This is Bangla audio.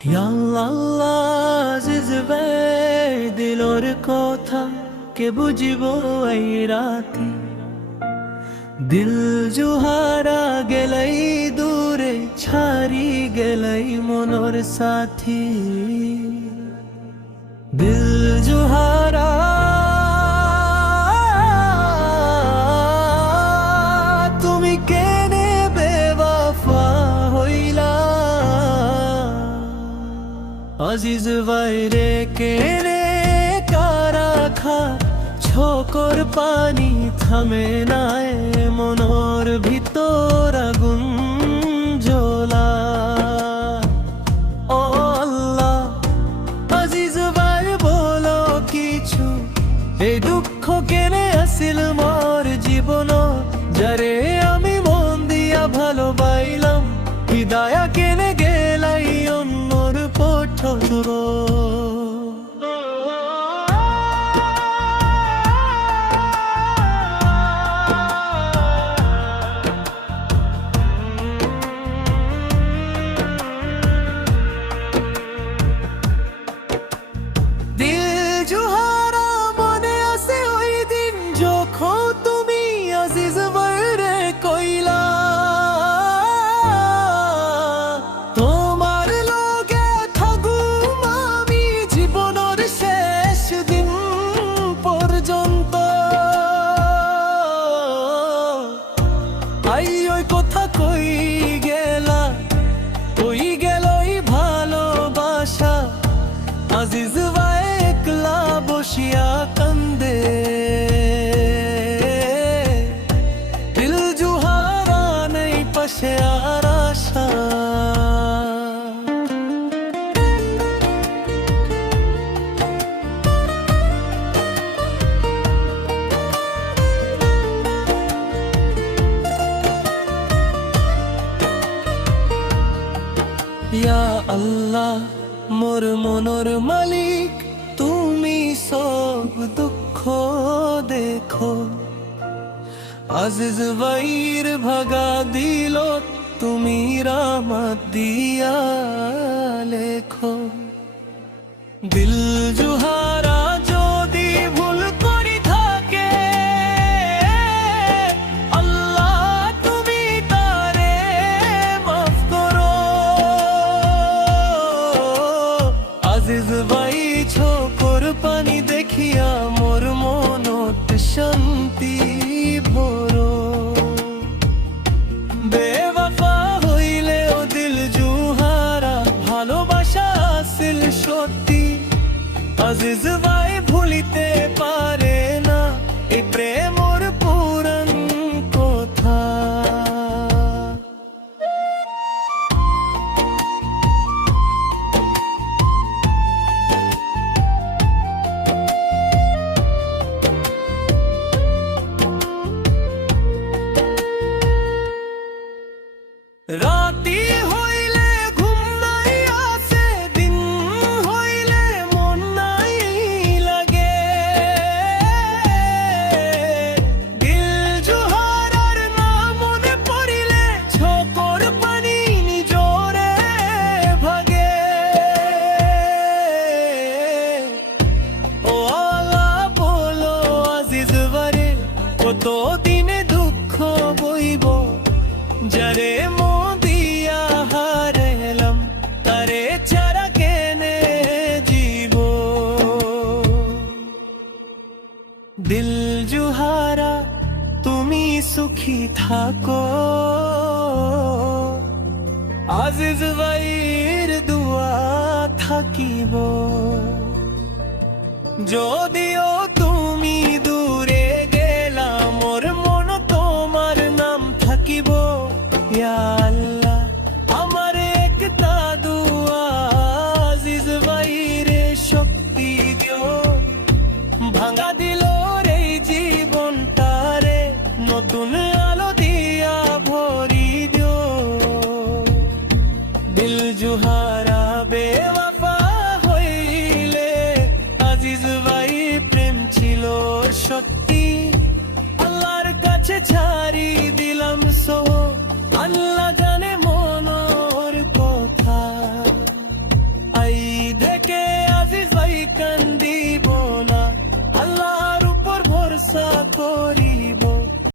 ইয়া আল্লাহ আজিজ ভাই দিলর কথা কে বুঝিব এই রাতি দিল জুহারা গেলাই দূরে ছাড়ি গেলাই মনর সাথী দিল জুহারা তুমি কেনে বেওয়াফা হইলা আজিজ ভাইরে কেনে কারাখা ছকর পানি থামে নাই মনর ভিতর আগুন জ্বলা ও আল্লাহ আজিজ ভাই বলো কিছু এই দুঃখ কেনে আসিল মোর জীবন যারে আমি মন দিয়া ভালোবাইলাম হিদায়া কেনে গেলাই অন্যর পঠর কথা কই গেলা কই গেলই ভালোবাসা আজিজ ভাই একলা বসিয়া কান্দে দিল জুহারা নেই পাশে আর আশা ইয়া আল্লাহ মোর মনর মালিক তুমি সব দুঃখ দেখো আজিজ ভাইর ভাগা দিল তুমি রাহমত দিয়া লেখো দিল জুহারা যদি ভুল করি থাকে আল্লাহ তুমি তারে মাফ করো আজিজ ভাই ছকর পানি দেখিয়া মোর মনত শান্তি ভরো বেওয়াফা হইলে ও দিল জুহারা ভালোবাসা আসিল সত্যি আজিজ ভাই ভুলিতে পারে না এই প্রেমর পুরান কথা রাতি হইলে ঘুম নাই আসে দিন হইলে মন নাই লাগে দিল জুহারার নাম মনে পড়িলে ছকর পানি নিজরে ভাগে ও আল্লাহ বলো আজিজ বারে কত দিনে দুঃখ বইব যারে মদিয়া হারালাম তারে ছাড়া কেনে জীব দিল জুহারা তুমি সুখী থাকো আজিজ ভাইর দুয়া থাকিব যদিও তুমি দূরে গেলা মোর মন তোমার নাম থাকিব ইয়া আল্লাহ আমার একটা দুয়া আজিজ ভাইরে শক্তি দিও ভাঙা দিল রে জীবনটারে নতুন আলো দিয়া ভরি দিও দিল জুহারা বেওয়াফা হইলে আজিজ ভাই প্রেম ছিল সত্যি আল্লাহর কাছে ছাড়ি দিলাম সো আল্লাহ জানে মনর কথা জলসা করি